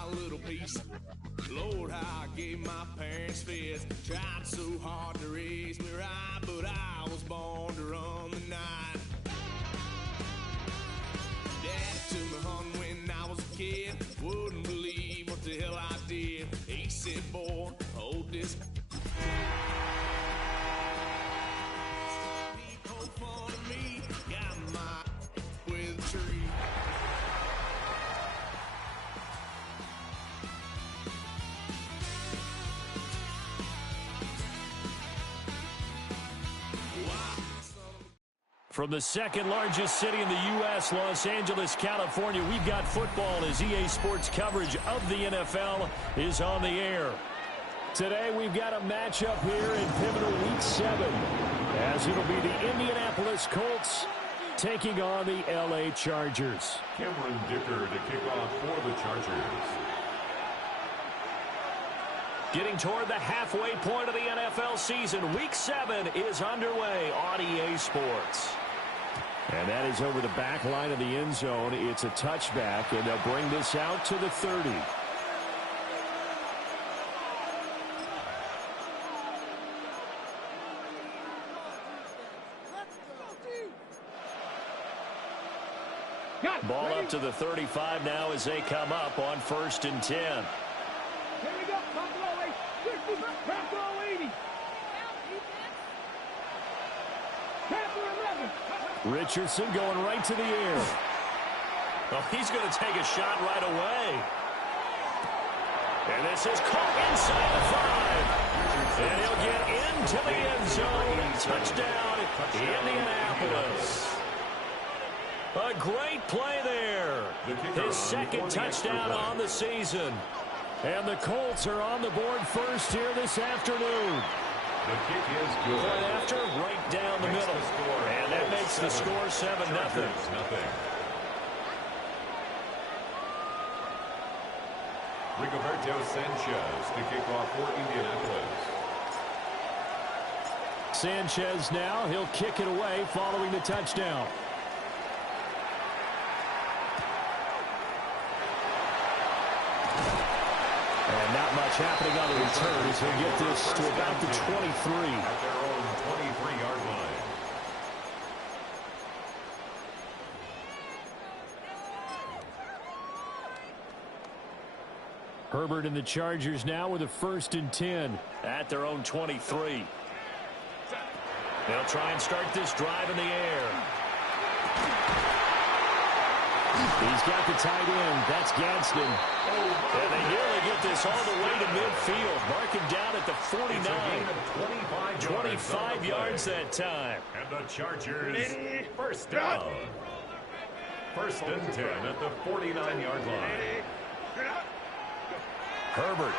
my little piece. Lord, how I gave my parents fist. Tried so hard to raise me right, but I was born to run the night. Dad took me hunting when I was a kid. Wouldn't believe what the hell I did. He said, boy, hold this. People fun of me, got my with a tree. From the second largest city in the U.S., Los Angeles, California, we've got football as EA Sports coverage of the NFL is on the air. Today, we've got a matchup here in pivotal Week 7, as it'll be the Indianapolis Colts taking on the L.A. Chargers. Cameron Dicker to kick off for the Chargers. Getting toward the halfway point of the NFL season, Week 7 is underway on EA Sports. And that is over the back line of the end zone. It's a touchback, and they'll bring this out to the 30. Ball up to the 35 now as they come up on 1st and 10. Here we go. Top row 80. Richardson going right to the air. Well, he's going to take a shot right away. And this is caught inside the 5. And he'll get into the end zone. Touchdown, Indianapolis. A great play there. His second touchdown on the season. And the Colts are on the board first here this afternoon. The kick is good. Right after, right down the middle. And that makes the score 7-0. Rigoberto Sanchez to kick off for Indianapolis. Sanchez now, he'll kick it away following the touchdown. And not much happening on the return as he'll get this to about the 23. At their own 23-yard line. Herbert and the Chargers now with a 1st and 10. At their own 23. They'll try and start this drive in the air. He's got the tight end. That's Gadsden. And they nearly get this all the way to midfield. Mark him down at the 49. 25 yards that time. And the Chargers, first down. 1st and 10 at the 49-yard line. Herbert.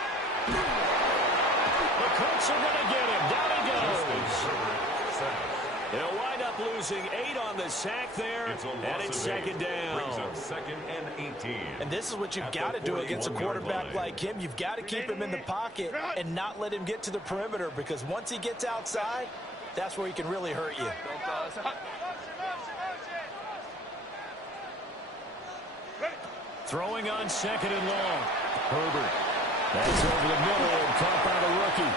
The Colts are going to get him. Down he goes. They'll wind up losing 8 on the sack there, and it's 2nd down. Brings up 2nd and 18. And this is what you've got to do against a quarterback like him. You've got to keep him in the pocket and not let him get to the perimeter, because once he gets outside, that's where he can really hurt you. Throwing on 2nd and long. Herbert. That's over the middle and caught by the rookie.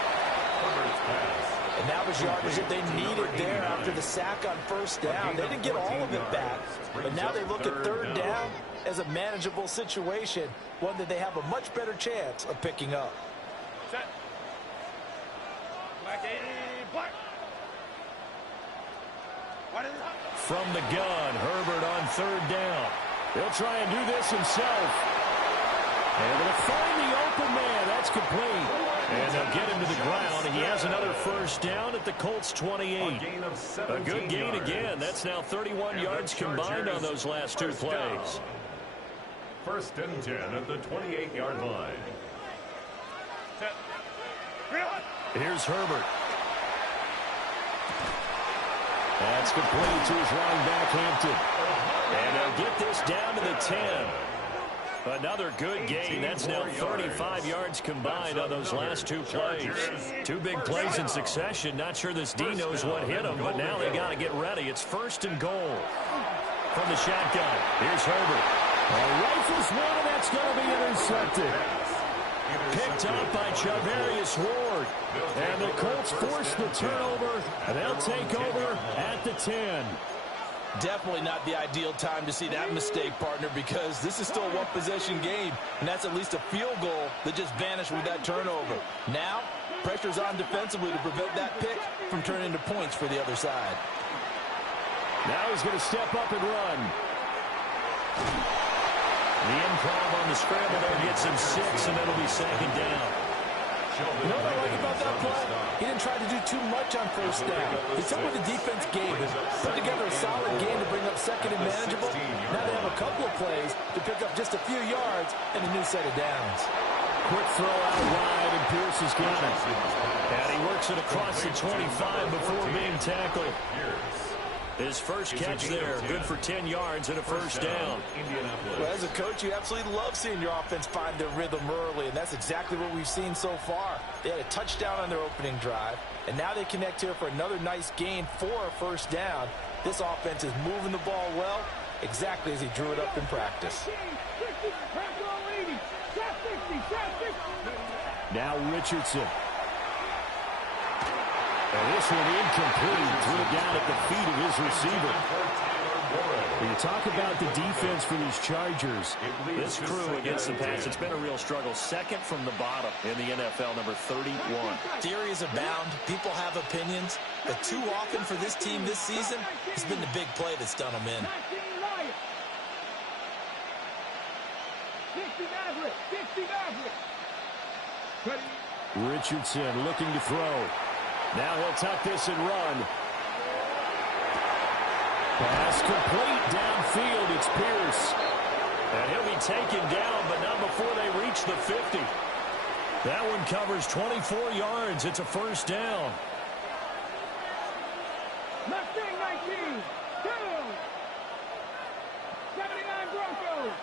Herbert's pass. And that was yardage that they needed there after the sack on 1st down. They didn't get all of it back, but now they look at 3rd down as a manageable situation, one that they have a much better chance of picking up. Set. Black 80, black. From the gun, Herbert on 3rd down. He'll try and do this himself. And they'll find the open man. That's complete. And they'll get him to the ground. He has another 1st down at the Colts 28. A good gain again. That's now 31 yards combined on those last 2 plays. 1st and 10 at the 28-yard line. Here's Herbert. That's complete to his running back, Hampton. And they'll get this down to the 10. Another good gain. That's now 35 yards combined on those last 2 plays. 2 big plays in succession. Not sure this D knows what hit him, but now they got to get ready. It's 1st and goal. From the shotgun, here's Herbert. Rifles one, and that's It's going to be intercepted. Picked up by Charvarius Ward. And the Colts force the turnover, and they'll take over at the 10. Definitely not the ideal time to see that mistake, partner, because this is still a one-possession game, and that's at least a field goal that just vanished with that turnover. Now, pressure's on defensively to prevent that pick from turning into points for the other side. Now he's going to step up and run. The improv on the scramble there gets him 6, and it'll be second down. You know what I like about that play? He didn't try to do too much on first down. He took what the defense gave him, put together a solid game to bring up second and manageable. Now they have a couple of plays to pick up just a few yards and a new set of downs. Quick throw out wide, and Pierce has got it. And he works it across the 25 before being tackled. His first catch there, good for 10 yards and a first down. Well, as a coach, you absolutely love seeing your offense find their rhythm early, and that's exactly what we've seen so far. They had a touchdown on their opening drive, and now they connect here for another nice gain for a first down. This offense is moving the ball well, exactly as he drew it up in practice. Now Richardson. And this one incomplete. Threw it down at the feet of his receiver. When you talk about the defense for these Chargers, this crew against the pass, it's been a real struggle. Second from the bottom in the NFL, number 31. Theories abound. People have opinions. But too often for this team this season, it's been the big play that's done them in. Richardson looking to throw. Now he'll tuck this and run. Pass complete downfield. It's Pierce. And he'll be taken down, but not before they reach the 50. That one covers 24 yards. It's a first down. Mustang 19, 2, 79 Broncos,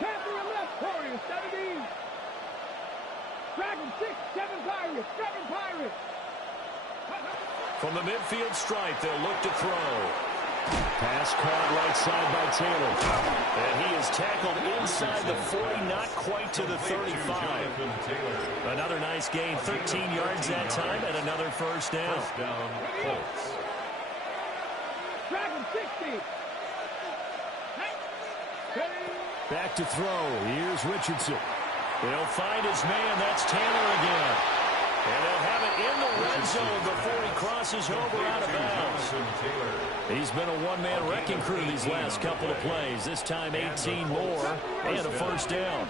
Panther left, Warriors 70, Dragon 6, 7 Pirates, 7 Pirates. From the midfield stripe, they'll look to throw. Pass caught right side by Taylor. And he is tackled inside the 40, not quite to the 35. Another nice gain, 13 yards that time, and another first down. First down, Colts. Dragon 60. Back to throw. Here's Richardson. They'll find his man. That's Taylor again. And they'll have it in the red zone before he crosses over out of bounds. He's been a one-man wrecking crew these last couple of plays. This time 18 more and a first down.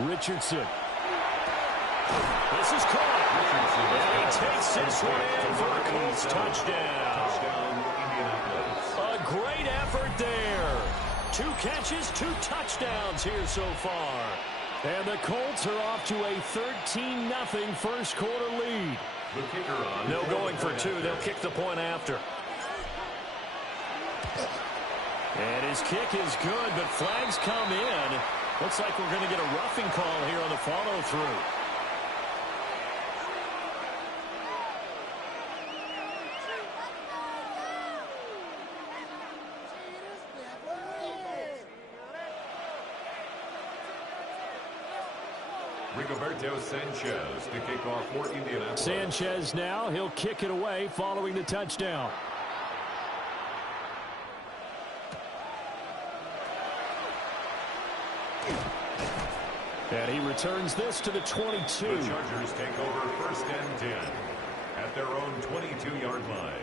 Richardson. This is caught. And he takes this one in for a Colts touchdown. A great effort there. 2 catches, 2 touchdowns here so far. And the Colts are off to a 13-0 first quarter lead. No going for 2. They'll kick the point after. And his kick is good, but flags come in. Looks like we're going to get a roughing call here on the follow-through. Rigoberto Sanchez to kick off for Indianapolis. Sanchez now, he'll kick it away following the touchdown. And he returns this to the 22. The Chargers take over first and 10 at their own 22-yard line.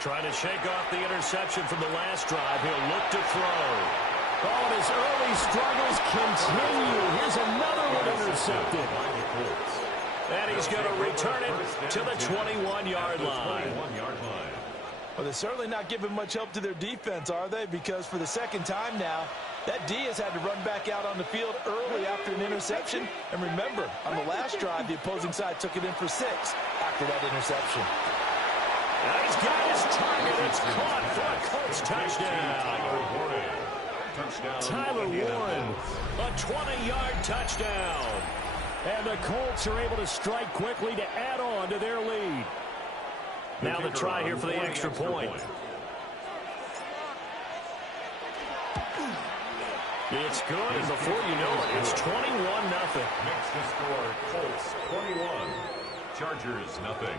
Trying to shake off the interception from the last drive. He'll look to throw. Oh, and his early struggles continue. Here's another one intercepted. And he's going to return it to the 21-yard line. Well, they're certainly not giving much help to their defense, are they? Because for the second time now, that D has had to run back out on the field early after an interception. And remember, on the last drive, the opposing side took it in for 6 after that interception. Now he's got his target. It's caught for a Colts touchdown. Tyler Warren, a 20-yard touchdown. And the Colts are able to strike quickly to add on to their lead. Now the try here for the extra point. It's good, and before you know it, it's 21-0. Next to score, Colts 21, Chargers 0.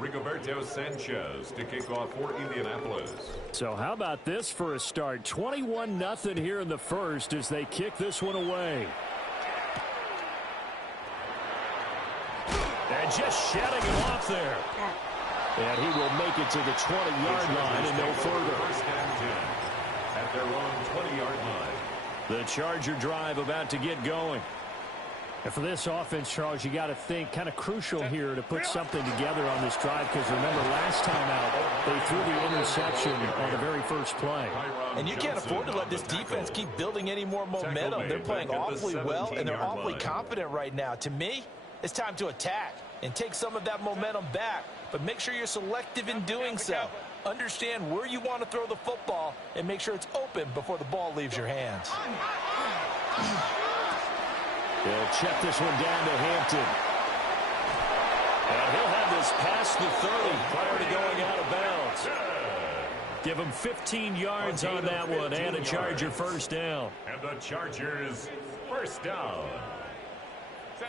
Rigoberto Sanchez to kick off for Indianapolis. So how about this for a start? 21-0 here in the first as they kick this one away. And just shedding him off there. And he will make it to the 20-yard line and no further. First and 10 at their own 20-yard line. The Charger drive about to get going. And for this offense, Charles, you got to think kind of crucial here to put something together on this drive because remember last time out they threw the interception on the very first play. And you can't afford to let this defense keep building any more momentum. They're playing awfully well and they're awfully confident right now. To me, it's time to attack and take some of that momentum back, but make sure you're selective in doing so. Understand where you want to throw the football and make sure it's open before the ball leaves your hands. They'll check this one down to Hampton. And he'll have this past the 30 prior to going out of bounds. Give him 15 yards on that one and a Charger first down. And the Chargers first down.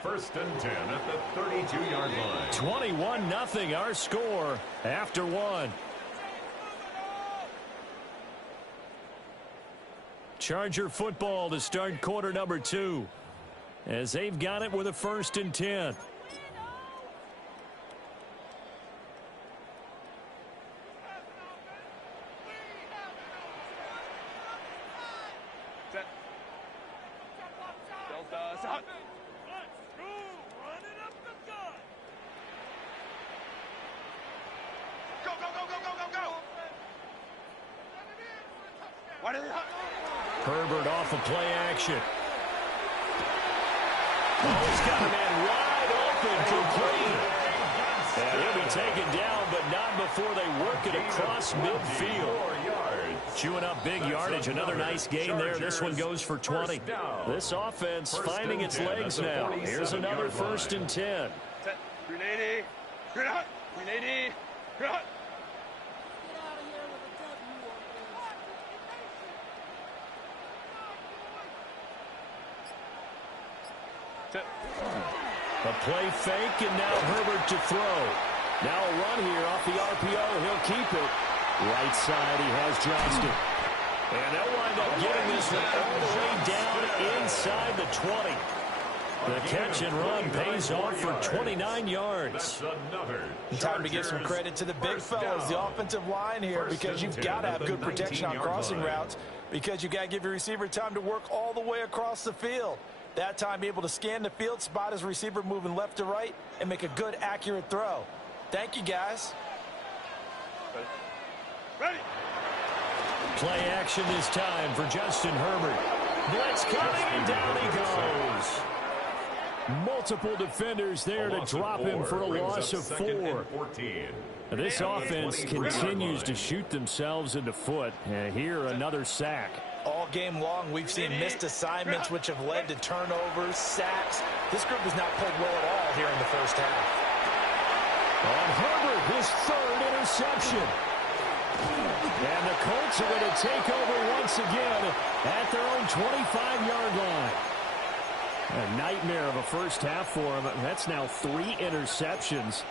First and 10 at the 32-yard line. 21-0 our score after one. Charger football to start quarter number 2. As they've got it with a first and 10. Herbert off of play action. Oh, he's got a man wide open, complete. And he'll be taken down, but not before they work it across midfield. Chewing up big yardage. Another nice gain there. This one goes for 20. This offense finding its legs now. Here's another first and 10. A play fake, and now Herbert to throw. Now a run here off the RPO. He'll keep it. Right side, he has Johnston. And they'll wind up getting this one all the way down inside the 20. The catch and run pays off for 29 yards. Time to give some credit to the big fellas, the offensive line here, because you've got to have good protection on crossing routes, because you've got to give your receiver time to work all the way across the field. That time, be able to scan the field, spot his receiver moving left to right, and make a good, accurate throw. Thank you, guys. Ready. Play action this time for Justin Herbert. Blitz coming, and down he goes. Multiple defenders there to drop him for a loss of 4. This offense continues to shoot themselves in the foot. And here, another sack. All game long, we've seen missed assignments, which have led to turnovers, sacks. This group has not played well at all here in the first half. On Herbert, his 3rd interception. And the Colts are going to take over once again at their own 25-yard line. A nightmare of a first half for him. That's now 3 interceptions.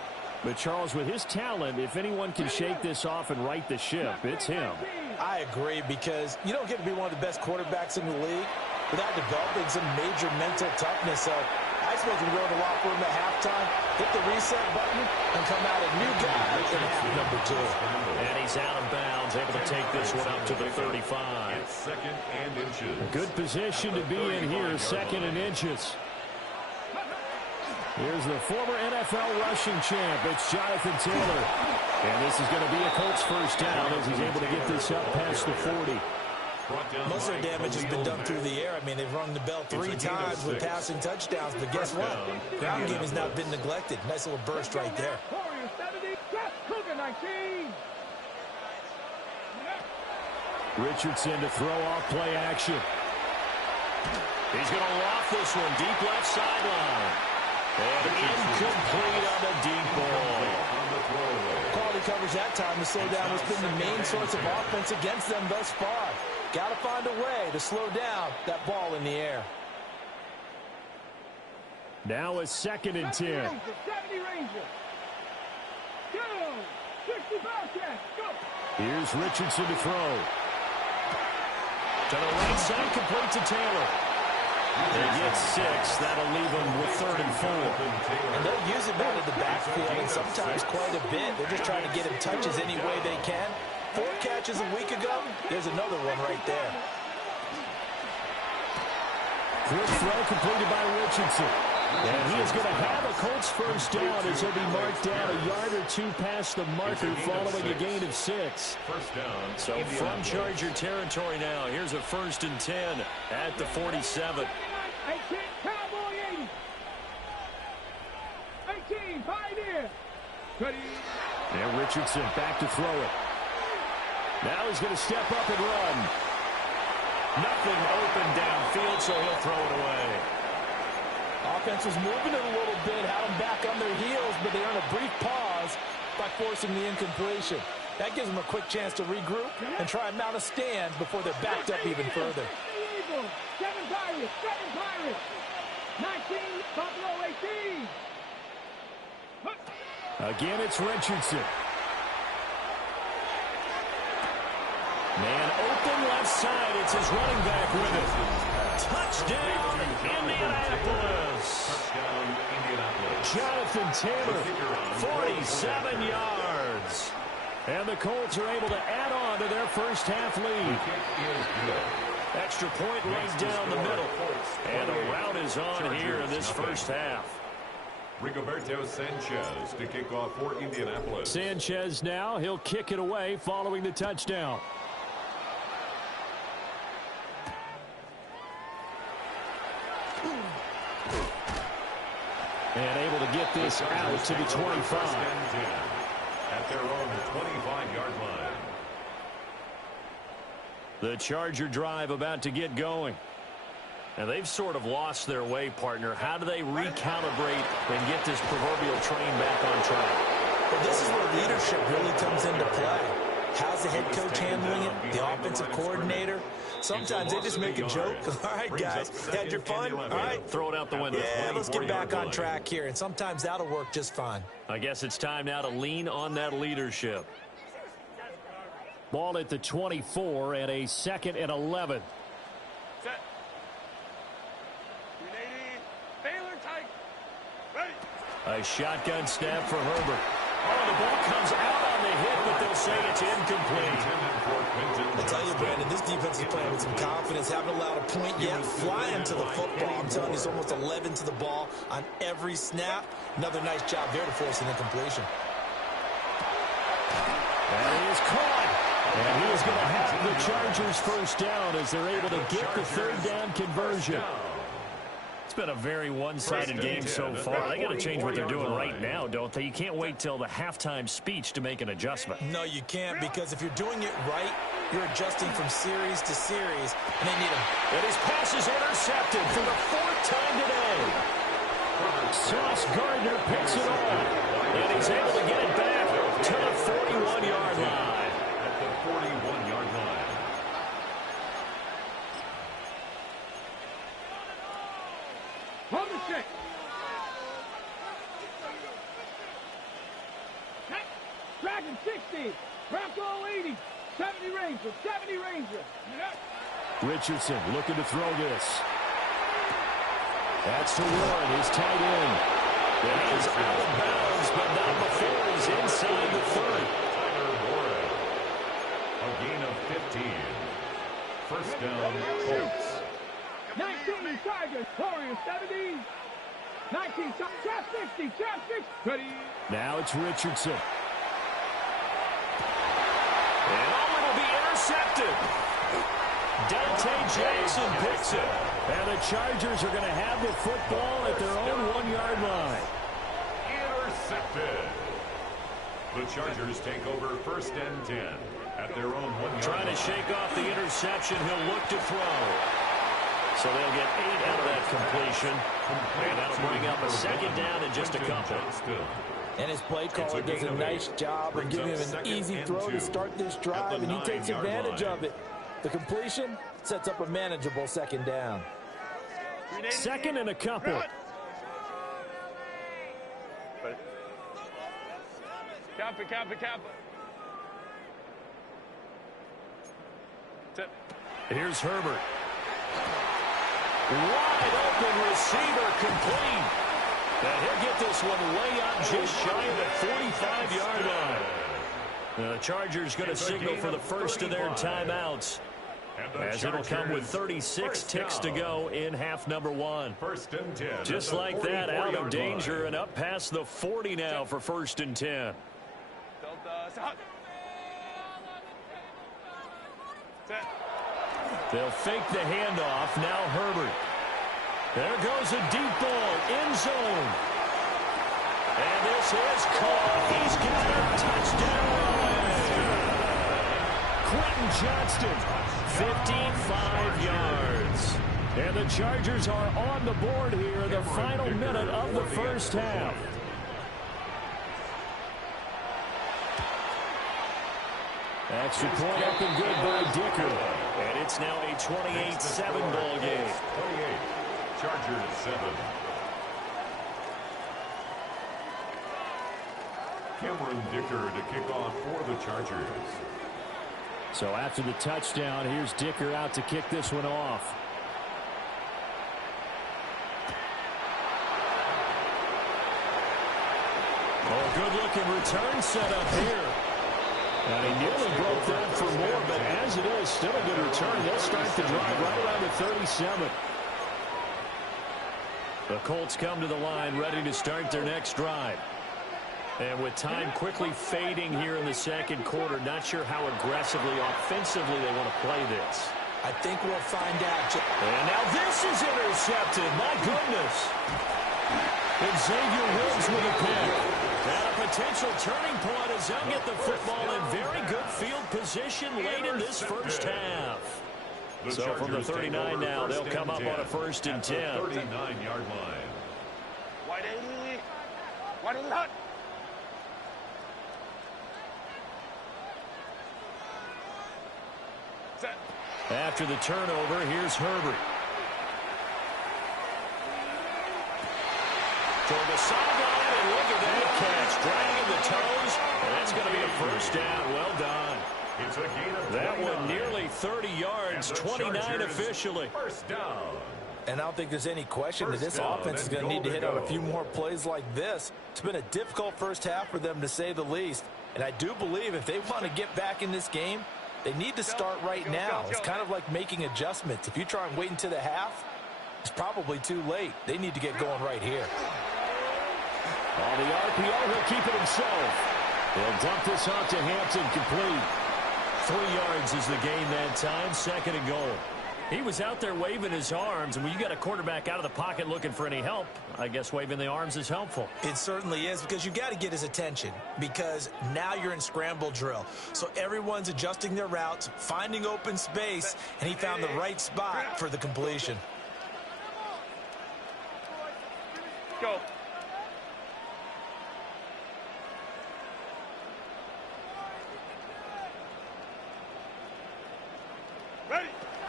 But Charles, with his talent, if anyone can shake this off and right the ship, it's him. I agree, because you don't get to be one of the best quarterbacks in the league without developing some major mental toughness. So I suppose we go in the locker room at halftime, hit the reset button, and come out a new guy in half number 2. And he's out of bounds, able to take this one up to the 35. It's second and inches. A good position to be in here, second and inches. Here's the former NFL rushing champ. It's Jonathan Taylor. And this is going to be a Colts first down as he's able to get this up past the 40. Most of their damage has been done through the air. I mean, they've rung the bell 3 times with passing touchdowns, but guess what? Ground game has not been neglected. Nice little burst right there. Richardson to throw off play action. He's going to loft this one deep left sideline. And incomplete on the deep ball. Quality coverage that time to slow down what's been the main source of offense against them thus far. Got to find a way to slow down that ball in the air. Now a 2nd and 10. 70 Ranger. Go. 60 Bobcats. Go. Here's Richardson to throw. To the right side, complete to Taylor. They get 6. That'll leave them with 3rd and 4. And they'll use him out of the backfield, and sometimes quite a bit. They're just trying to get him touches any way they can. 4 catches a week ago. There's another one right there. Quick throw completed by Richardson. And he is going to have a Colts first down as he'll be marked down a yard or 2 past the marker following a gain of 6. First down. So from Charger territory now, here's a 1st and 10 at the 47. 18, Cowboy 80. 18, Pioneer. And Richardson back to throw it. Now he's going to step up and run. Nothing open downfield, so he'll throw it away. Offense was moving it a little bit, had them back on their heels, but they earned a brief pause by forcing the incompletion. That gives them a quick chance to regroup and try and mount a stand before they're backed up even further. 7 Pirates, 19, Buffalo 18. Again, it's Richardson. Man open left side. It's his running back with it. Touchdown, Indianapolis. Touchdown, Indianapolis. Jonathan Taylor, 47 yards. and the Colts are able to add on to their first half lead. Extra point right down the middle. And a rout is on here in this first half. Rigoberto Sanchez to kick off for Indianapolis. Sanchez now, he'll kick it away following the touchdown. And able to get this out to the 25. At their own 25-yard line. The Charger drive about to get going. And they've sort of lost their way, partner. How do they recalibrate and get this proverbial train back on track? Well, this is where leadership really comes into play. How's the head coach handling it? The offensive coordinator? Sometimes they just make a joke. All right, guys, had your fun? All right, throw it out the window. Yeah, let's get back on track here. And sometimes that'll work just fine. I guess it's time now to lean on that leadership. Ball at the 24 and a 2nd and 11. Set. 380. Baylor tight. Ready. A shotgun snap for Herbert. Oh, the ball comes out on the hit, but they'll say it's incomplete. I tell you, Brandon, this defense is playing with some confidence. Haven't allowed a point yet. Flying to the football. I'm telling you, it's almost 11 to the ball on every snap. Another nice job there to force an incompletion. And he is caught. And he is going to have the Chargers first down as they're able to get the third down conversion. It's been a very one-sided game so far. They got to change what they're doing right now, don't they? You can't wait till the halftime speech to make an adjustment. No, you can't, because if you're doing it right, you're adjusting from series to series, and they need them. And his pass is intercepted for the 4th time today. Sauce Gardner picks it off. And he's able to get it back to the 41-yard line. At the 41-yard line. Hold the stick. Dragon 60. Bronco 80. 70 Ranger. 70 Ranger. Richardson looking to throw this. That's to Warren, his tight end. It is out of bounds, but not before he's inside the 30. Tyler Warren. A gain of 15. First down, Colts. 19 Tigers. Warriors 70. 19 Trap 60. Trap 60. Ready. Now it's Richardson. And oh, it'll be intercepted. Jackson picks it. And the Chargers are going to have the football at their own 1-yard line. Intercepted. The Chargers take over 1st and 10 at their own 1-yard line. Trying to shake off the interception. He'll look to throw. So they'll get 8 out of that completion. And that'll bring up a 2nd down in just a couple. And his play caller does a nice job of giving him an easy throw to start this drive, and he takes advantage of it. The completion sets up a manageable 2nd down. 2nd and a couple. Kappa. Here's Herbert. Wide open receiver complete. And he'll get this one way up just shy of the 45-yard line. The Chargers going to signal for the first of their timeouts, as it'll come with 36 ticks to go in half number 1. 1st and 10. Just like that, out of danger and up past the 40 now for 1st and 10. They'll fake the handoff. Now Herbert. There goes a deep ball. End zone. And this is caught. He's got a touchdown. Quentin Johnston, 55 yards. And the Chargers are on the board here in the final minute of the first half. Extra point up and good by Dicker. And it's now a 28-7 ball game. 28. Chargers 7. Cameron Dicker to kick off for the Chargers. So after the touchdown, here's Dicker out to kick this one off. Oh, good-looking return set up here. And he nearly broke that for more, but as it is, still a good return. They'll start the drive right around the 37. The Colts come to the line, ready to start their next drive. And with time quickly fading here in the second quarter, not sure how aggressively, offensively they want to play this. I think we'll find out. And now this is intercepted. My goodness. And Xavier Woods with a pick. And a potential turning point as they'll get the football in very good field position late in this first half. So from the 39 now, they'll come up on a 1st and 10. 39-yard line. Wide out. After the turnover, here's Herbert. Toward the sideline, and look at that catch. Dragging the toes, and that's going to be a 1st down. Well done. It's a gain of 29. That one nearly 30 yards, 29 officially. 1st down. And I don't think there's any question that this offense is going to need to hit on a few more plays like this. It's been a difficult first half for them, to say the least. And I do believe if they want to get back in this game, they need to start right now. It's kind of like making adjustments. If you try and wait until the half, it's probably too late. They need to get going right here. On the RPO, he'll keep it himself. He'll dump this off to Hampton, complete. 3 yards is the gain that time, 2nd and goal. He was out there waving his arms, and when you got a quarterback out of the pocket looking for any help, I guess waving the arms is helpful. It certainly is, because you've got to get his attention, because now you're in scramble drill. So everyone's adjusting their routes, finding open space, and he found the right spot for the completion. Go.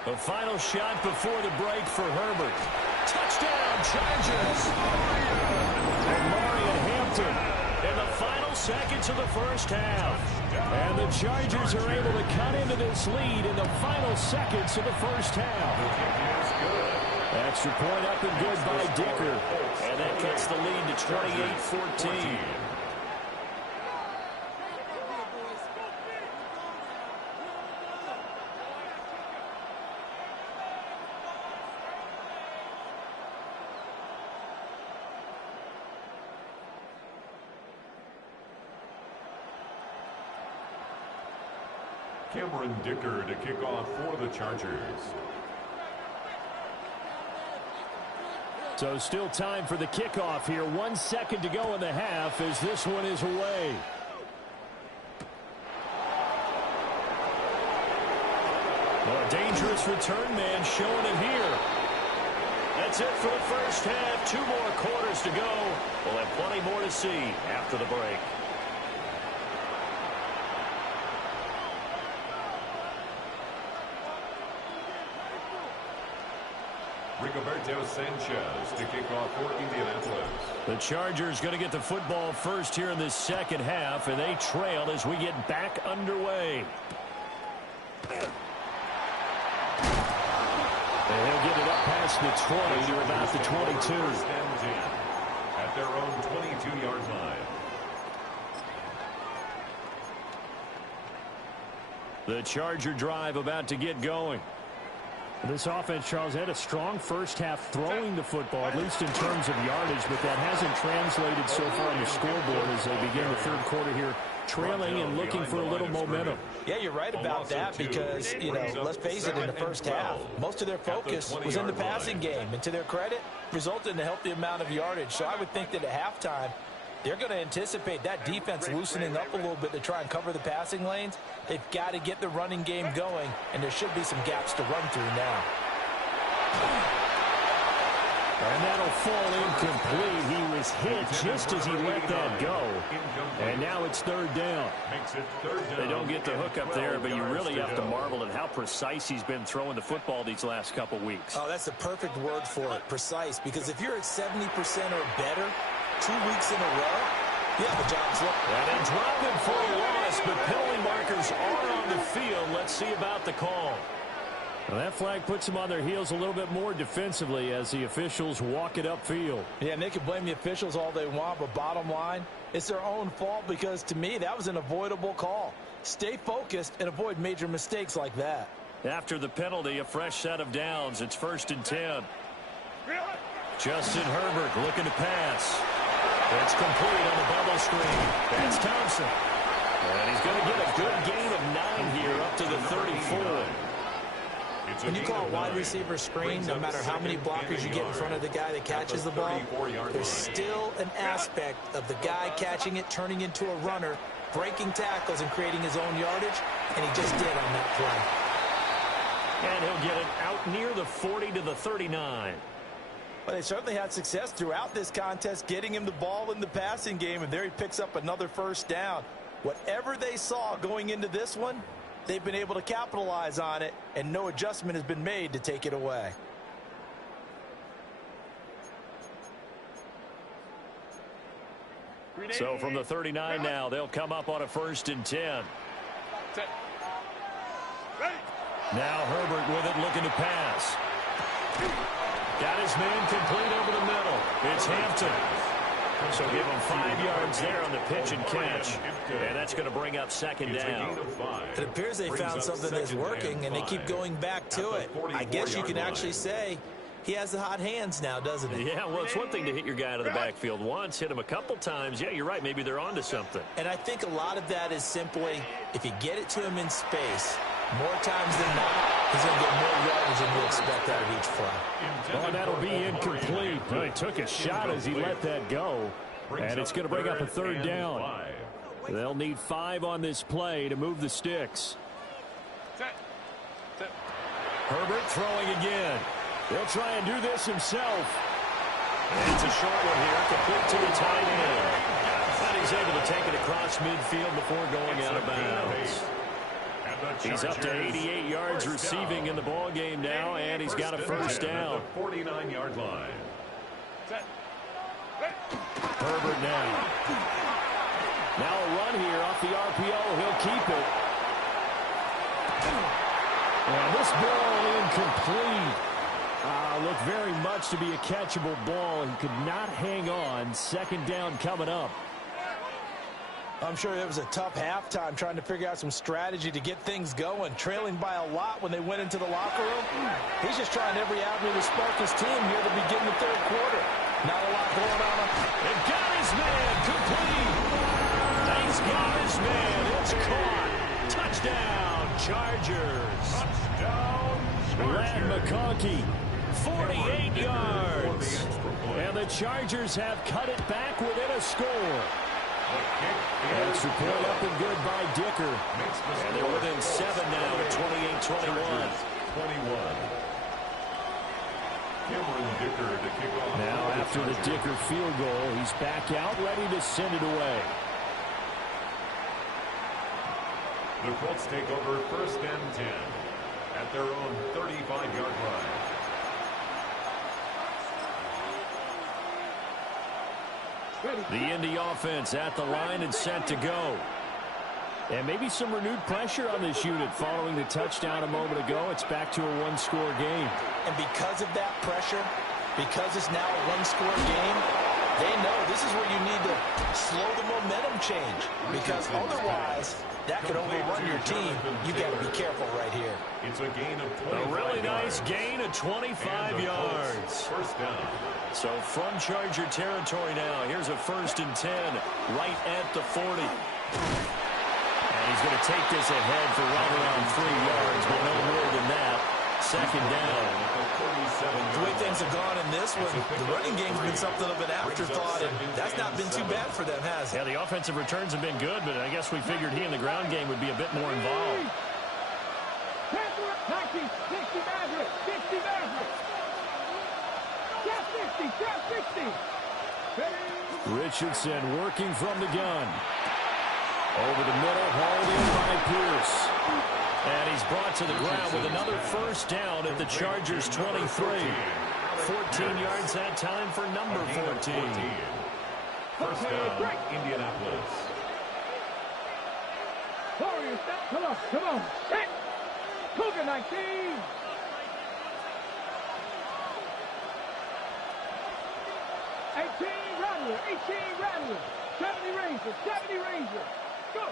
The final shot before the break for Herbert. Touchdown, Chargers! And Mario Hampton in the final seconds of the first half. And the Chargers are able to cut into this lead in the final seconds of the first half. Extra point up and good by Dicker. And that cuts the lead to 28-14. Cameron Dicker to kick off for the Chargers. So still time for the kickoff here. 1 second to go in the half as this one is away. Well, a dangerous return man showing it here. That's it for the first half. 2 more quarters to go. We'll have plenty more to see after the break. Rigoberto Sanchez to kick off for Indianapolis. The Chargers going to get the football first here in this second half, and they trail as we get back underway. And he'll get it up past the 20 to about the 22. First and 10 at their own 22-yard line. The Charger drive about to get going. This offense, Charles, had a strong first half throwing the football, at least in terms of yardage, but that hasn't translated so far on the scoreboard as they begin the third quarter here, trailing and looking for a little momentum. Yeah, you're right about that because, let's face it, in the first half, most of their focus was in the passing game. And to their credit, resulted in a healthy amount of yardage. So I would think that at halftime, they're going to anticipate that defense loosening up a little bit to try and cover the passing lanes. They've got to get the running game going, and there should be some gaps to run through now. And that'll fall incomplete. He was hit just as he let that go. And now it's third down. They don't get the hook up there, but you really have to marvel at how precise he's been throwing the football these last couple weeks. Oh, that's the perfect word for it, precise, because if you're at 70% or better 2 weeks in a row, you have a job to look. And they drop him for a loss, but penalty markers are on the field. Let's see about the call. Well, that flag puts them on their heels a little bit more defensively as the officials walk it upfield. Yeah, and they can blame the officials all they want, but bottom line, it's their own fault because, to me, that was an avoidable call. Stay focused and avoid major mistakes like that. After the penalty, a fresh set of downs. It's 1st and 10. Justin Herbert looking to pass. It's complete on the bubble screen. That's Thompson. And he's going to get a good gain of 9 here up to the 34. When you call a wide receiver screen, no matter how many blockers you get in front of the guy that catches the ball, there's still an aspect of the guy catching it, turning into a runner, breaking tackles and creating his own yardage, and he just did on that play. And he'll get it out near the 40 to the 39. Well, they certainly had success throughout this contest getting him the ball in the passing game, and there he picks up another first down. Whatever they saw going into this one, they've been able to capitalize on it, and no adjustment has been made to take it away. So from the 39 now, they'll come up on a 1st and 10. Now Herbert with it, looking to pass. Got his man complete over the middle. It's Hampton. So give him 5 yards there on the pitch and catch. And that's going to bring up 2nd down. It appears they found something that's working, and they keep going back to it. I guess you can actually say he has the hot hands now, doesn't he? Yeah, well, it's one thing to hit your guy out of the backfield once, hit him a couple times. Yeah, you're right. Maybe they're on to something. And I think a lot of that is simply if you get it to him in space, more times than not, he's going to get more yardage than you expect out of each play. Oh, that'll be incomplete. He took a shot as he let that go. And it's going to bring up a 3rd down. They'll need 5 on this play to move the sticks. Herbert throwing again. He'll try and do this himself. And it's a short one here, complete to the tight end. But he's able to take it across midfield before going out of bounds. He's up to 88 yards receiving in the ball game now, and he's got a first down. 49-yard line. Herbert now. Now a run here off the RPO. He'll keep it. And this ball incomplete. Looked very much to be a catchable ball. He could not hang on. 2nd down coming up. I'm sure it was a tough halftime trying to figure out some strategy to get things going. Trailing by a lot when they went into the locker room. He's just trying every avenue to spark his team near the beginning of the 3rd quarter. Not a lot going on. And got his man complete. He's got his man. It's caught. Touchdown, Chargers. Touchdown, Len Chargers. McConkey, 48 yards. And the Chargers have cut it back within a score. Extra point up and good by Dicker. And they're within 7 now at 28-21. 21. Cameron Dicker to kick off. Now after the Dicker field goal, he's back out ready to send it away. The Colts take over 1st and 10 at their own 35-yard line. The Indy offense at the line and set to go. And maybe some renewed pressure on this unit following the touchdown a moment ago. It's back to a one-score game. And because of that pressure, because it's now a one-score game, they know this is where you need to slow the momentum change. Because otherwise, that could overrun your team. You got to be careful right here. It's a gain of 25 A really yards. nice gain of 25 yards. 1st down. So from Charger territory now, here's a 1st and 10 right at the 40. And he's going to take this ahead for right around 3 yards, but no more than that. 2nd down. The way things have gone in this one, the running game's been something of an afterthought, and that's not been too bad for them, has it? Yeah, the offensive returns have been good, but I guess we figured he in the ground game would be a bit more involved. 60 Maverick, 60 Maverick. Trap 60. Richardson working from the gun. Over the middle, hauled in by Pierce. And he's brought to the ground with another 1st down at the Chargers 23. 14 yards that time for number 14. 1st down, Indianapolis. Warriors, come on. Set. Cougar 19. 18 Rattler. 70 Ranger. Go.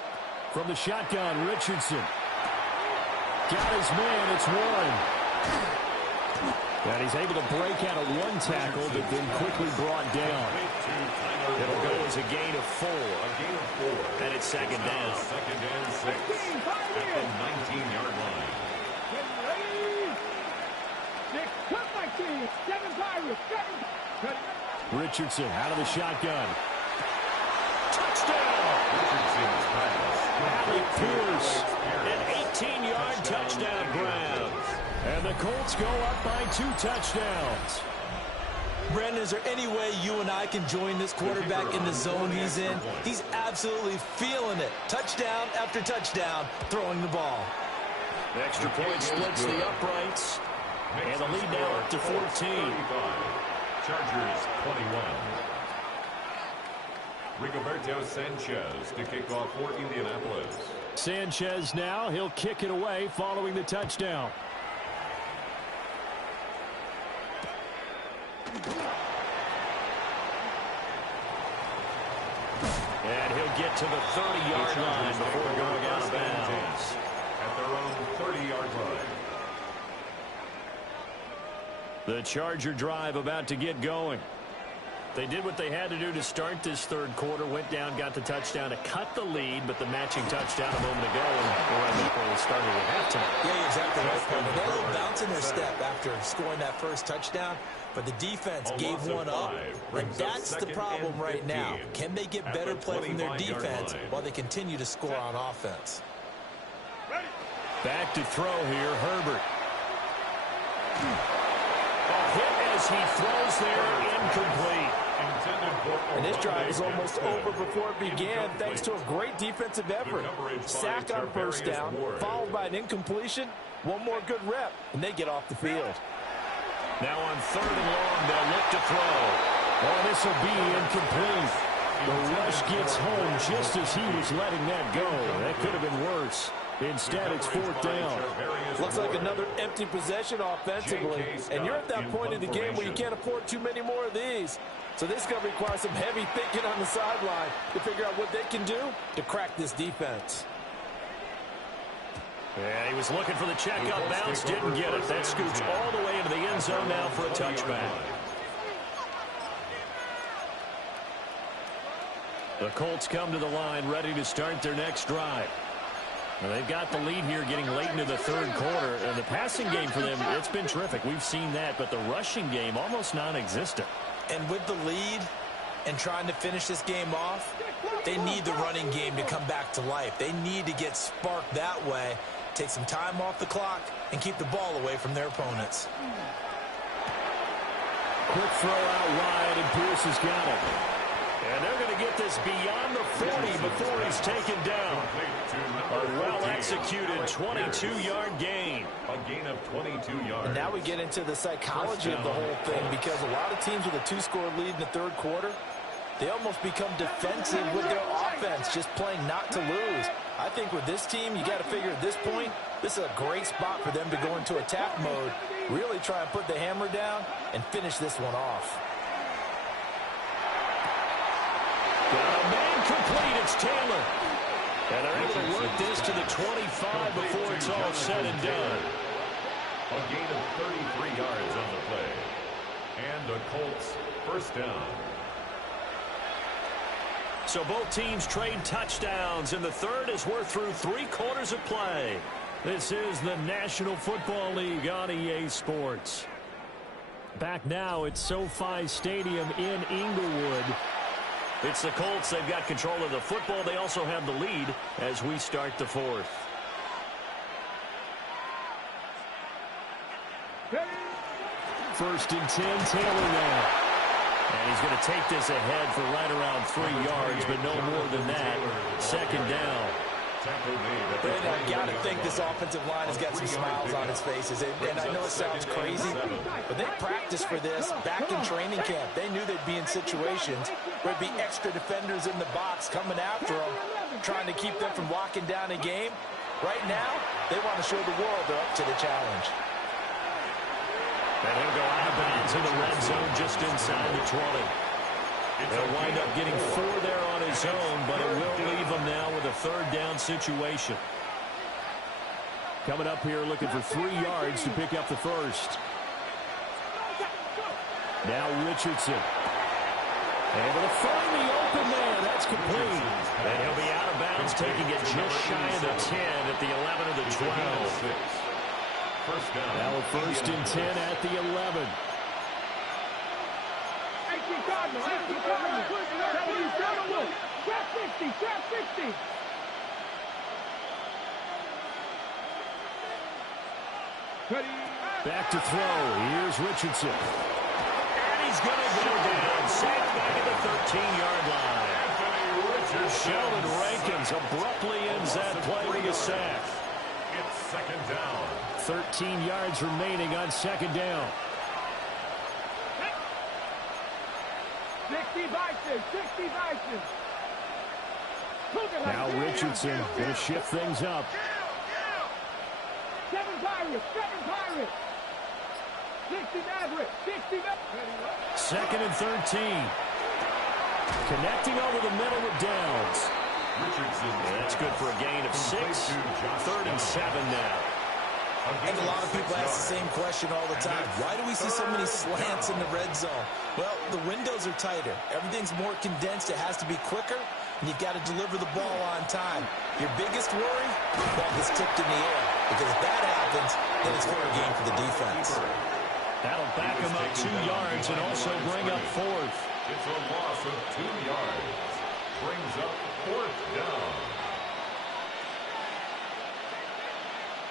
From the shotgun, Richardson. Got his man, it's Warren. And he's able to break out of one tackle, but then quickly brought down. It'll go as a gain of 4. And it's 2nd down. 2nd and 6 at the 19-yard line. Get ready. 6, cut 19. 7 Pirates. 7. Richardson out of the shotgun. Touchdown! Richardson's pass. Alec Pierce, an 18-yard touchdown grab. And the Colts go up by 2 touchdowns. Brandon, is there any way you and I can join this quarterback in the zone he's in? He's absolutely feeling it. Touchdown after touchdown, throwing the ball. The extra point splits the uprights. And the lead now up to 14. Chargers 21. Rigoberto Sanchez to kick off for Indianapolis. Sanchez now, he'll kick it away following the touchdown. And he'll get to the 30-yard line before going out of bounds. At their own 30-yard line. The Charger drive about to get going. They did what they had to do to start this 3rd quarter. Went down, got the touchdown to cut the lead, but the matching touchdown a moment ago, and we're right back where we started at halftime. Yeah, you're exactly right, Brandon. They had a little bounce in their step after scoring that 1st touchdown, but the defense gave one up, and that's the problem right now. Can they get better play from their defense while they continue to score on offense? Back to throw here, Herbert. A hit as he throws there, incomplete. And this drive is almost over before it began, thanks to a great defensive effort. Sack on 1st down, followed by an incompletion. One more good rep, and they get off the field. Now on 3rd and long, they'll look to throw. Oh, this will be incomplete. The rush gets home just as he was letting that go. That could have been worse. Instead, it's 4th down. Looks like another empty possession offensively. And you're at that point in the game where you can't afford too many more of these. So this is going to require some heavy thinking on the sideline to figure out what they can do to crack this defense. Yeah, he was looking for the check up bounce, didn't get it. That scoots all the way into the end zone now for a touchback. The Colts come to the line ready to start their next drive. Well, they've got the lead here getting late into the third quarter. And the passing game for them, it's been terrific. We've seen that. But the rushing game, almost non-existent. And with the lead and trying to finish this game off, they need the running game to come back to life. They need to get sparked that way, take some time off the clock, and keep the ball away from their opponents. Quick throw out wide, and Pierce has got it. And they're going to get this beyond the 40 before he's taken down. A well-executed 22-yard gain. A gain of 22 yards. And now we get into the psychology of the whole thing, because a lot of teams with a two-score lead in the third quarter, they almost become defensive with their offense, just playing not to lose. I think with this team, you got to figure at this point, this is a great spot for them to go into attack mode, really try and put the hammer down and finish this one off. Got a man complete. It's Taylor. And they're able to work this to the 25 before it's all said and done. A gain of 33 yards on the play. And the Colts first down. So both teams trade touchdowns, and the third as we're through 3 quarters of play. This is the National Football League on EA Sports. Back now at SoFi Stadium in Inglewood. It's the Colts. They've got control of the football. They also have the lead as we start the fourth. First and 10, Taylor now. And he's going to take this ahead for right around 3 yards, but no more than that. Second down. Brandon, I got to think this offensive line has got some smiles on its faces. And I know it sounds crazy, but they practiced for this back in training camp. They knew they'd be in situations where there'd be extra defenders in the box coming after them, trying to keep them from locking down a game. Right now, they want to show the world they're up to the challenge. And he'll go out of bounds in the red zone just inside the 20. He'll wind up getting 4 there on his own, but it will leave him now with a third down situation. Coming up here looking for 3 yards to pick up the first. Now Richardson. Able to find the open man. That's complete. And he'll be out of bounds, taking it just shy of the 10 at the 11 of the 12. First down. Now a first and 10 at the 11. Back to throw. Here's Richardson. And he's going to go down. Sacked back at the 13-yard line. Sheldon Rankins abruptly ends that play with a sack. It's second down. 13 yards remaining on second down. 60 Vikings. Now Richardson going to shift things up. 7 Pirates. 60 Mavericks. Second and 13. Connecting over the middle with Downs. Richardson. That's good for a gain of 6. Third and 7 now. And a lot of people ask the same question all the time. Why do we see so many slants in the red zone? Well, the windows are tighter. Everything's more condensed. It has to be quicker, and you've got to deliver the ball on time. Your biggest worry? The ball gets tipped in the air. Because if that happens, then it's fair game for the defense. That'll back him up 2 yards and also bring up fourth. It's a loss of 2 yards. Brings up fourth down.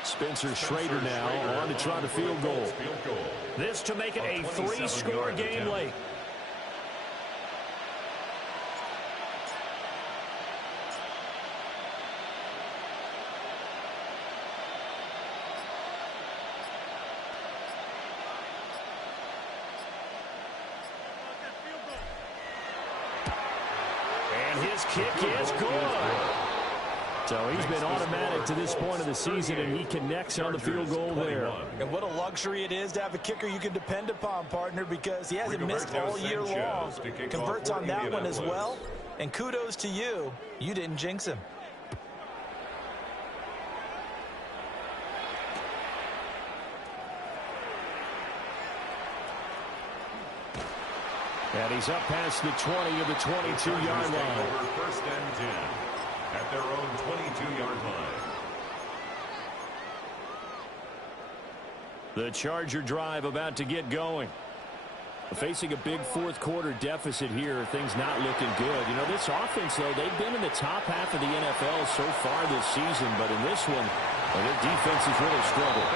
Spencer Schrader now on to try the field goal. This to make it a 3-score game late. And his kick is good. So he's been automatic to this point of the season, and he connects on the field goal there. And what a luxury it is to have a kicker you can depend upon, partner, because he hasn't missed all year long. Converts on that one as well. And kudos to you. You didn't jinx him. And he's up past the 20 of the 22-yard line. First and 10 at their own 22-yard line. The Charger drive about to get going. Facing a big fourth quarter deficit here, things not looking good. You know, this offense, though, they've been in the top half of the NFL so far this season, but in this one, their defense has really struggled.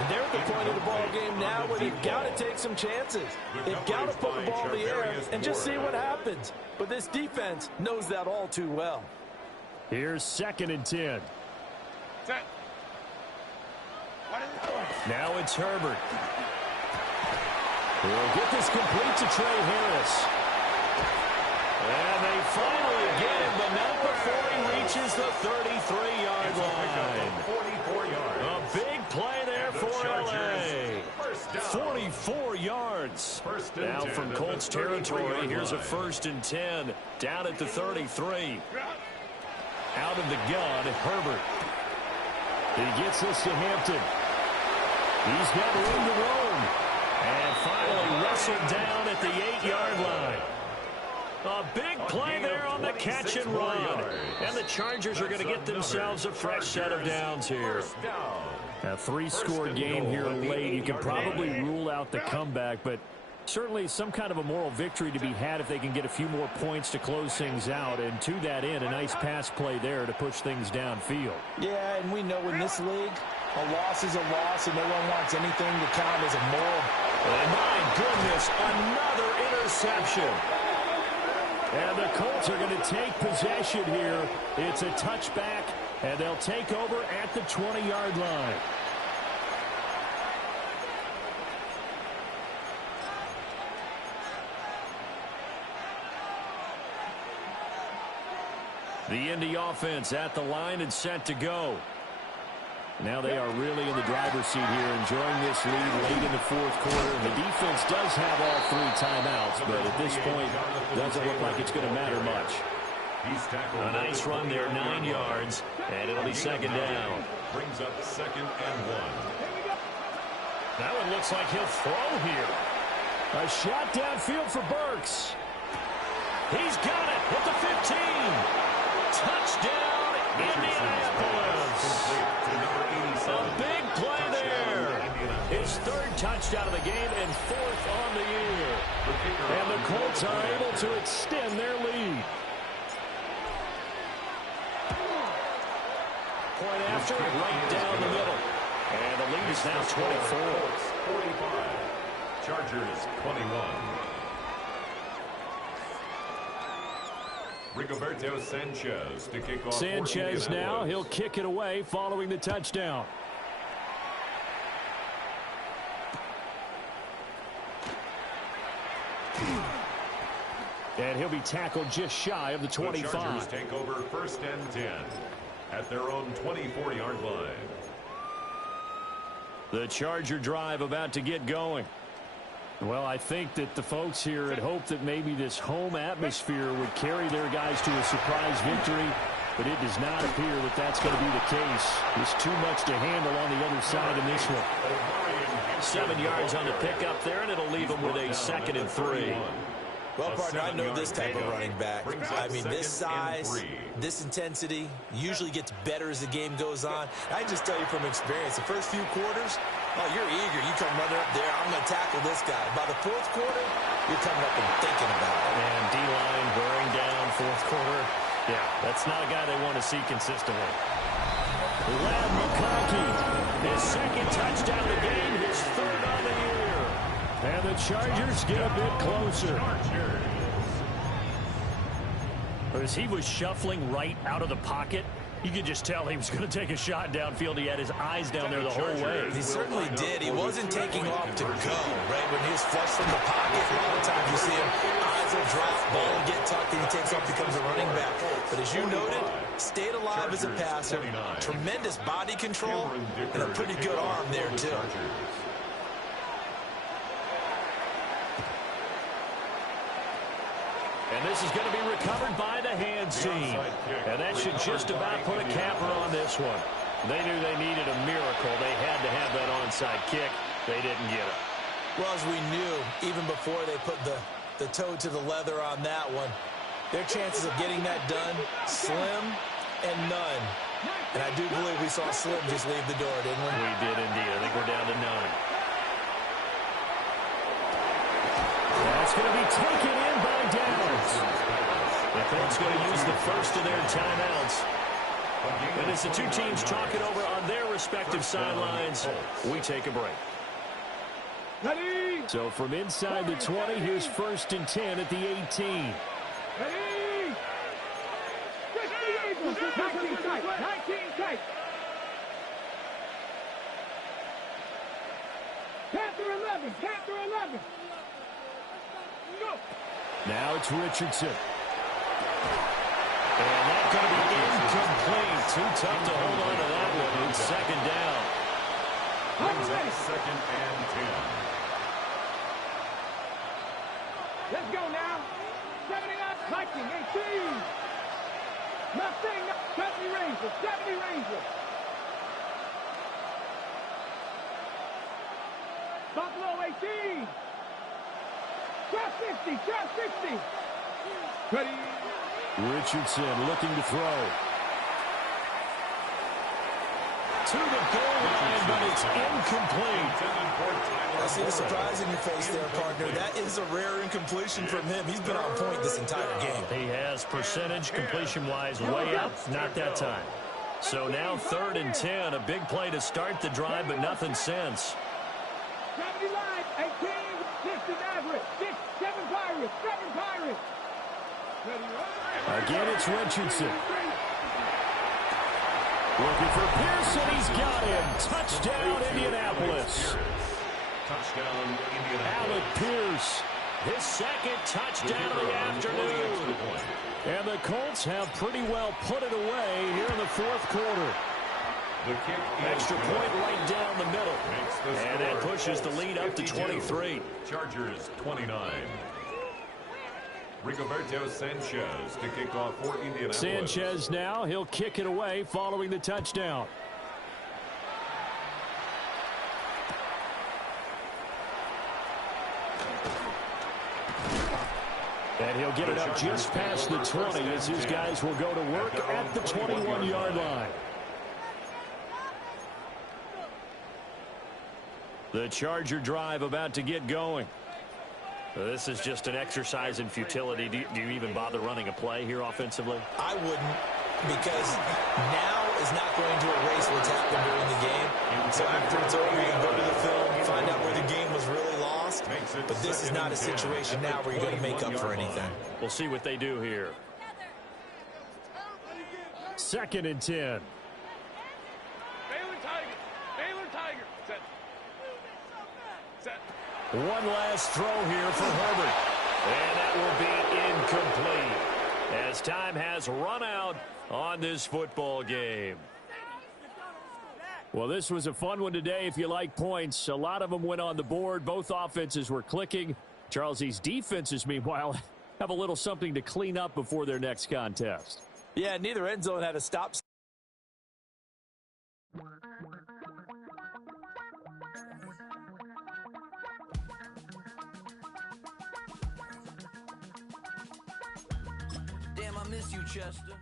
And they're at the point of the ball game now where they've got to take some chances. They've got to put the ball in the air and just see what happens. But this defense knows that all too well. Here's 2nd and 10. Now it's Herbert. He'll get this complete to Trey Harris. And they finally get him, but not before he reaches the 33-yard line. 44 yards. A big play there for L.A. 44 yards. Now from Colts territory, here's a 1st and 10 down at the 33. Out of the gun, Herbert. He gets this to Hampton. He's got room to roam. And finally wrestled down at the 8-yard line. A big play there on the catch and run. And the Chargers are going to get themselves a fresh set of downs here. A 3-score game here late. You can probably rule out the comeback, but certainly some kind of a moral victory to be had if they can get a few more points to close things out. And to that end, a nice pass play there to push things downfield. Yeah, and we know in this league, a loss is a loss, and no one wants anything to count as a moral. And my goodness, another interception. And the Colts are going to take possession here. It's a touchback, and they'll take over at the 20-yard line. The Indy offense at the line and set to go. Now they are really in the driver's seat here, enjoying this lead late in the fourth quarter. And the defense does have all 3 timeouts, but at this point, doesn't look like it's going to matter much. A nice run there, 9 yards, and it'll be 2nd down. Brings up 2nd and 1. That one looks like he'll throw here. A shot downfield for Burks. He's got it at the 15. Touchdown, Indianapolis. A big play there. His 3rd touchdown of the game and 4th on the year. And the Colts are able to extend their lead. Point after, right down the middle. And the lead is now 24. 45. Chargers 21. Rigoberto Sanchez to kick off. Sanchez now, he'll kick it away following the touchdown. And he'll be tackled just shy of the 25. The Chargers take over 1st and 10 at their own 24-yard line. The Charger drive about to get going. Well, I think that the folks here had hoped that maybe this home atmosphere would carry their guys to a surprise victory, but it does not appear that that's going to be the case. There's too much to handle on the other side in this one. 7 yards on the pickup there, and it'll leave them with a 2nd and 3. Well, partner, I know this type of running back. I mean, this size, this intensity usually gets better as the game goes on. I just tell you from experience, the first few quarters, oh, you're eager. You come running up there, I'm going to tackle this guy. By the 4th quarter, you're coming up and thinking about it. And D-line wearing down 4th quarter. Yeah, that's not a guy they want to see consistently. Ladd McConkey, his 2nd touchdown of the game, his 3rd on the year. And the Chargers get a bit closer. As he was shuffling right out of the pocket, you could just tell he was going to take a shot downfield. He had his eyes down there the whole way. He certainly did. He wasn't taking off to go, right? When he was flush from the pocket, a lot of times you see him, eyes will drop, ball will get tucked, and he takes off, becomes a running back. But as you noted, stayed alive as a passer, tremendous body control, and a pretty good arm there, too. And this is going to be recovered by the hands team. And that should just about put a capper on this one. They knew they needed a miracle. They had to have that onside kick. They didn't get it. Well, as we knew, even before they put the toe to the leather on that one, their chances of getting that done, slim and none. And I do believe we saw Slim just leave the door, didn't we? We did indeed. I think we're down to 9. That's going to be taken in by Dallas. The Colts going to use the first of their timeouts. And as the two teams talk it over on their respective sidelines, we take a break. Ready? So from inside the 20, here's 1st and 10 at the 18. Ready? 19 tight. 19 tight. Panther 11. Panther 11. Go. Now it's Richardson. And that's going to be incomplete. Too tough to hold on to that one. It's 2nd down. Brings up 2nd and 10. Let's go now. 79, Viking, 18. Mustang, 70 Rangers, 70 Rangers. Buffalo, 18. Trap 60, trap 60. Ready. Richardson looking to throw. To the goal line, but it's incomplete. I see the surprise in your face there, partner. That is a rare incompletion from him. He's been on point this entire game. He has percentage completion-wise way up, not that time. So now 3rd and 10, a big play to start the drive, but nothing since. 70 line, 18, 60 average, 6, 7 Pirates, 7 Pirates. Again, it's Richardson. Looking for Pearson. He's got him. Touchdown, Indianapolis. Touchdown, Indianapolis. Alec Pierce, his 2nd touchdown of the afternoon. And the Colts have pretty well put it away here in the 4th quarter. The kick Extra point right down the middle. And that pushes the lead up to 23. Chargers 29. Rigoberto Sanchez to kick off for Indianapolis. Sanchez now, he'll kick it away following the touchdown. And he'll get it up just past the 20 as his guys will go to work at the 21-yard line. The Charger drive about to get going. This is just an exercise in futility. Do you even bother running a play here offensively? I wouldn't, because now is not going to erase what's happened during the game. So after it's over, you can go to the film, find out where the game was really lost. But this is not a situation now where you're going to make up for anything. We'll see what they do here. 2nd and 10. Baylor Tiger. Baylor Tiger. Set. Set. One last throw here for Herbert. And that will be incomplete as time has run out on this football game. Well, this was a fun one today if you like points. A lot of them went on the board. Both offenses were clicking. Charles, these defenses, meanwhile, have a little something to clean up before their next contest. Yeah, neither end zone had a stop. Damn, I miss you, Chester.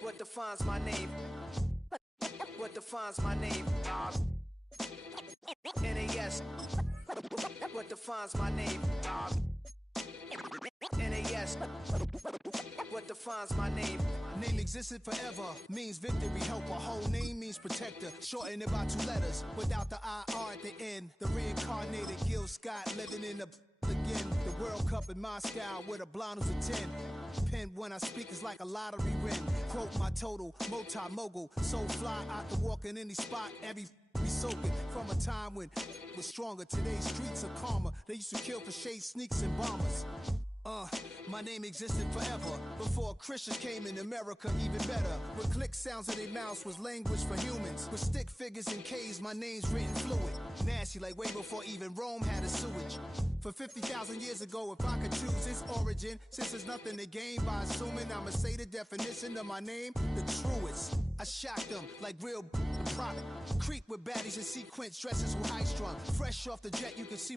What defines my name? What defines my name? NAS. What defines my name? NAS. What defines my name? Name existed forever, means victory, helper. Whole name means protector, shorten it by 2 letters, without the IR at the end. The reincarnated Gil Scott living in the again. The World Cup in Moscow with a blonde who's a 10. Pen when I speak is like a lottery win. Quote my total, multi-mogul, so fly out to walk in any spot, every be soaking from a time when was stronger. Today's streets are calmer. They used to kill for shade sneaks and bombers. My name existed forever before Christians came in America, even better. With click sounds in their mouths was language for humans. With stick figures and K's, my name's written fluid. Nasty like way before even Rome had a sewage. For 50,000 years ago, if I could choose its origin, since there's nothing to gain by assuming, I'ma say the definition of my name, the truest. I shocked them like real product. Creep with baddies in sequence, dresses with high strung. Fresh off the jet, you can see